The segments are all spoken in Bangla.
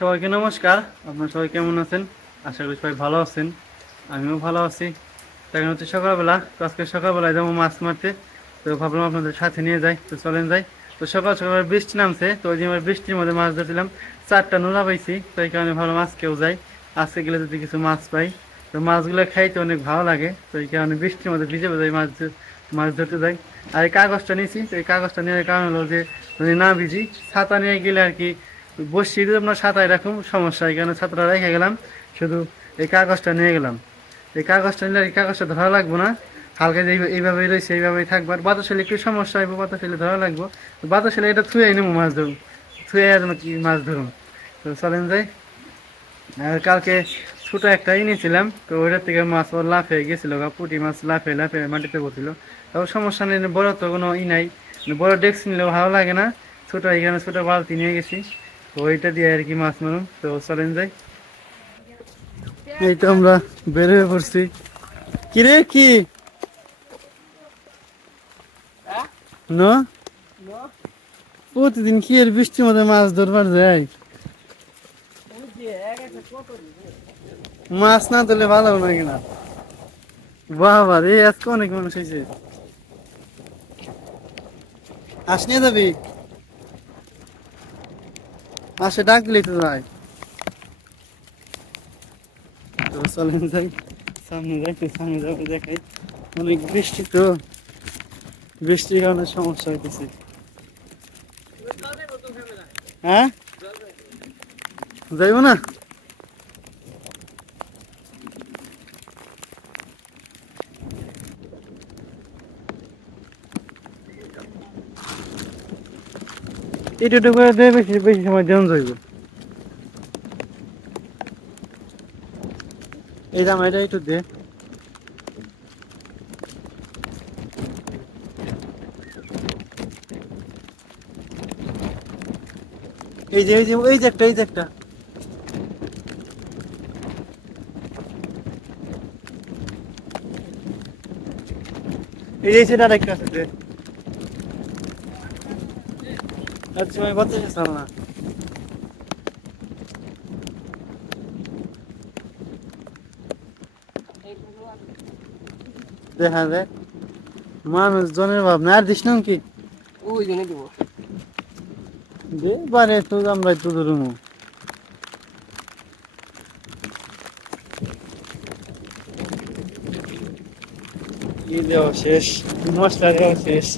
সবাইকে নমস্কার। আপনারা সবাই কেমন আছেন? আশা করি সবাই ভালো আছেন। আমিও ভালো আছি। তো এখন হচ্ছে সকালবেলা, তো আজকে সকালবেলায় যাবো মাছ মারতে। তো ভাবলাম আপনাদের সাথে নিয়ে যাই, তো চলেন যাই। তো সকাল সকাল বৃষ্টি নামছে, তো ওই যে আমার বৃষ্টির মধ্যে মাছ ধরছিলাম, 4টা নোনা পাইছি। তো এই কারণে ভালো মাছ কেউ যাই, আজকে গেলে যদি কিছু মাছ পাই। তো মাছগুলো খাইতে অনেক ভালো লাগে, তো এই কারণে বৃষ্টির মধ্যে ভিজে ভিজে মাছ ধরতে যাই। আর এই কাগজটা নিয়েছি, তো এই কাগজটা নেওয়ার কারণ হলো যে যদি না ভিজি, ছাতা নিয়ে গেলে আর কি বসছি, যদি আপনার ছাতা এরকম সমস্যা, এই কারণে ছাতাটা রেখে গেলাম, শুধু এই কাগজটা নিয়ে গেলাম। এই কাগজটা নিলে এই কাগজটা ধরা লাগবো না, হালকা যে এইভাবেই রয়েছে এইভাবেই থাকবো। আর বাতাস হলে একটু সমস্যা হইব, বাতাস হলে ধরা লাগবো। তো বাতাস হলে এটা থুয়ে নেবো, মাছ ধরুন, থুয়ে কি মাছ ধরুন। তো চলেন যাই। আর কালকে ছোট একটা নিয়েছিলাম, তো ওইটার থেকে মাছ ওর লাফে গেছিল, পুঁটি মাছ লাফে লাফে মাটিতে পড়ছিল। তাও সমস্যা নেই, বড় তো কোনো নাই, বড় ডেস্ক নিলেও ভালো লাগে না। ছোট এখানে ছোট বালতি নিয়ে গেছি, তো ওইটা দিয়ে আর কি মাছ মারুম। তো চলেন যাই। এই তো আমরা বের হয়ে পড়ছি। কিরে কি না, প্রতিদিন কি এর বৃষ্টির মধ্যে মাছ ধরবার যায়? মাছ না ধরলে ভালো না কিনা? বাবা রে, আজকে অনেক মানুষ হয়েছে। আস নিয়ে যাবি, আসে ডাক দিলি তো ভাই। তো চলেন যাই, সামনে যাইতে, সামনে যাবে দেখাই। অনেক বৃষ্টি, তো বৃষ্টির কারণে সমস্যা হইতেছে। হ্যাঁ, যাইব না? এটা করে দেয়, বেশি বেশি সময় দেন যাইব। এই দাম এটা একটু দে। এই যে এই যে এই যে একটা, এই যে একটা, এই যে সেটা একটা আছে দে। আচ্ছা আমি বলতে চাইছিলাম না। দেখা যায় মানুষজনের ভাবনা। আর দিস না কি ওই জন্য দিব দে, বারে তো আমরা একটু ধরুন। কি দেওয়া শেষ, মশলা দেওয়া শেষ।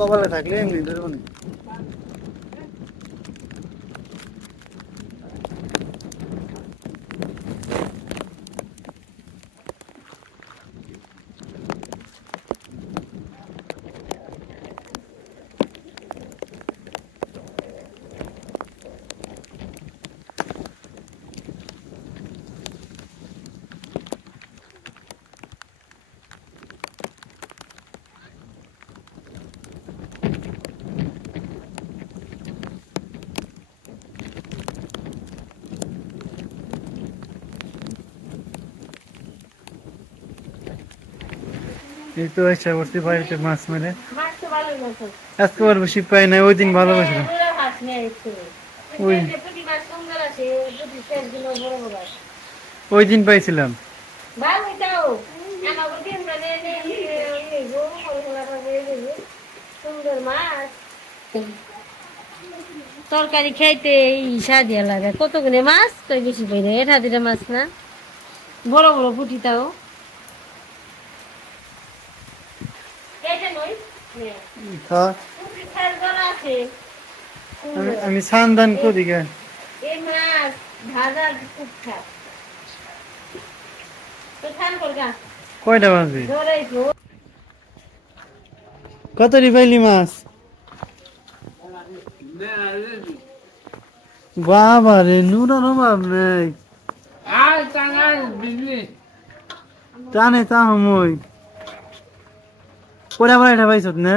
কপালে থাকলে এমনি ধরবো না। এই তো ইচ্ছা করছি বাড়িতে মাছ মেরে, আজকে আর বেশি পাই না, ওই দিন ভালোবাসলাম। ওই ওই দিন পাইছিলাম। তরকারি খাইতে ইসা দিয়া লাগে, কতগুলো মাছ কই বেশি পাই না, এটা দিটা মাছ না, বড় বড় পুঁটি তাও। আমি সান্দান করি গে। কয়টা বাজবে? কত পাইলি মাছ? বাবা রে, নুরার অভাব নেই। টানে তা সময় পরে আবার এটা পাইছত না,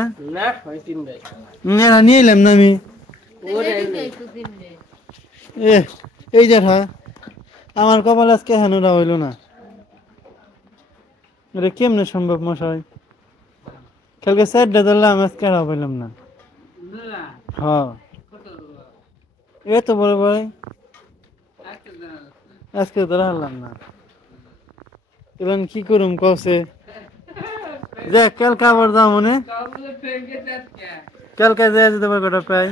নিয়ে এলাম না আমি। এ এই দেখা আমার কপাল আজকে হানুরা হইল না, এটা কেমনে সম্ভব মশাই? কালকে চারটা ধরলাম, আজকে আর পাইলাম না। হ্যাঁ এ তো বড় ভাই, আজকে ধরা হলাম না। এবার কি করুম কসে, যে কালকে আবার যাও মনে, কালকে যাই যেতে পারবে কটা পাই।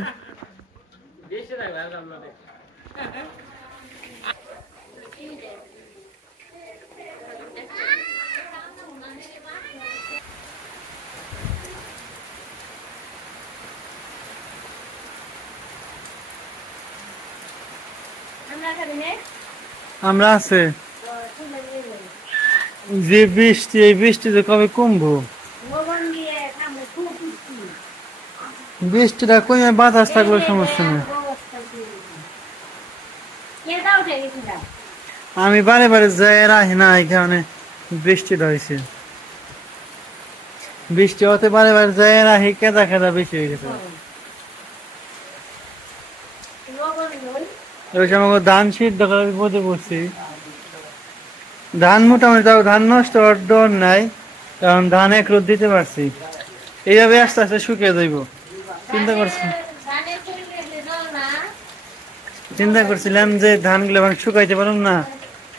আমরা আছে যে বৃষ্টি, এই বৃষ্টিতে কবে কমবো? বৃষ্টিটা কমে বাতাস থাকলে সমস্যা নেই। আমি বারে বারে যাই রাখি না, এখানে বৃষ্টিটা হয়েছে, বৃষ্টি হতে বারে বারে যাই রাখি, কেদা কেদা বেশি হয়ে গেছে। ওই সময় ধান সিদ্ধ করার বিপদে পড়ছি। ধান মোটামুটি তাও ধান নষ্ট হওয়ার ডর নাই, কারণ ধান এক রোদ দিতে পারছি। এইভাবে আস্তে আস্তে শুকিয়ে যাইব। চিন্তা করছিলাম যে ধানগুলো এখন শুকাইতে পারুম না,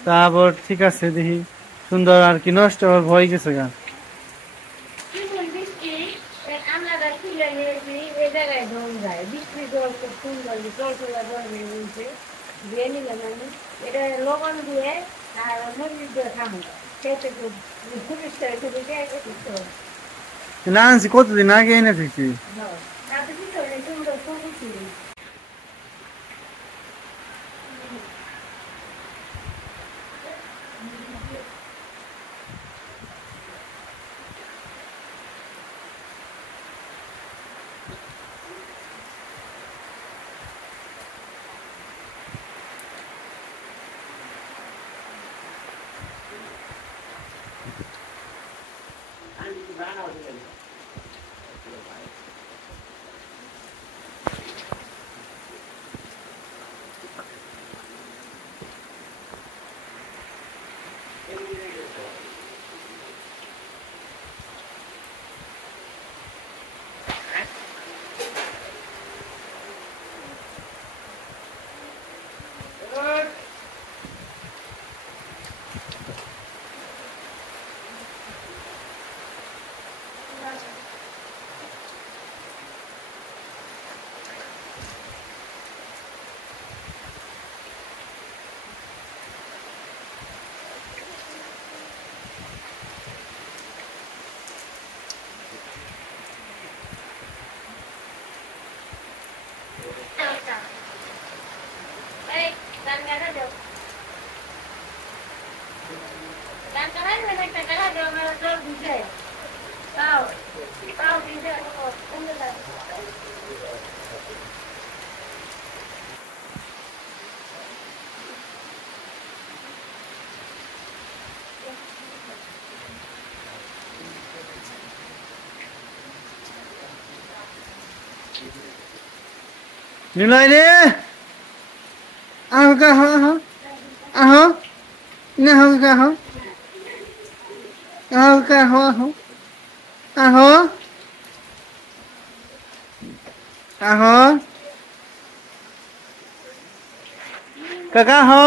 তারপর ঠিক আছে দেখি সুন্দর আর কি নষ্ট হওয়ার ভয় গেছে গা। না আনছি কতদিন আগে এনে দিচ্ছি। Nhìn lại đi. Aho ka ho aho. Aho. Nè ho ka ho. Aho ka ho aho. Aho. Aho. Kaka ho.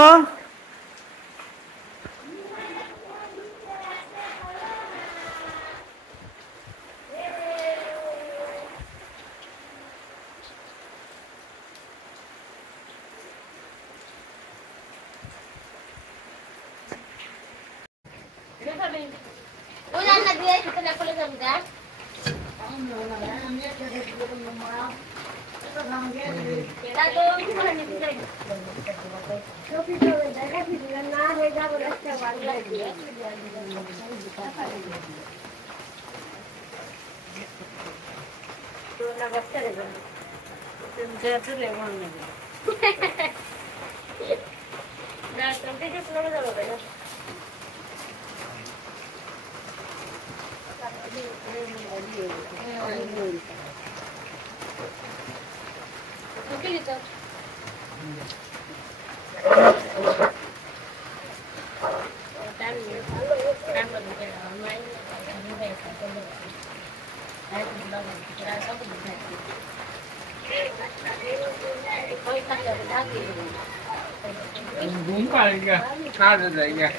ঘুম পারে গা, কাজে যাই গা।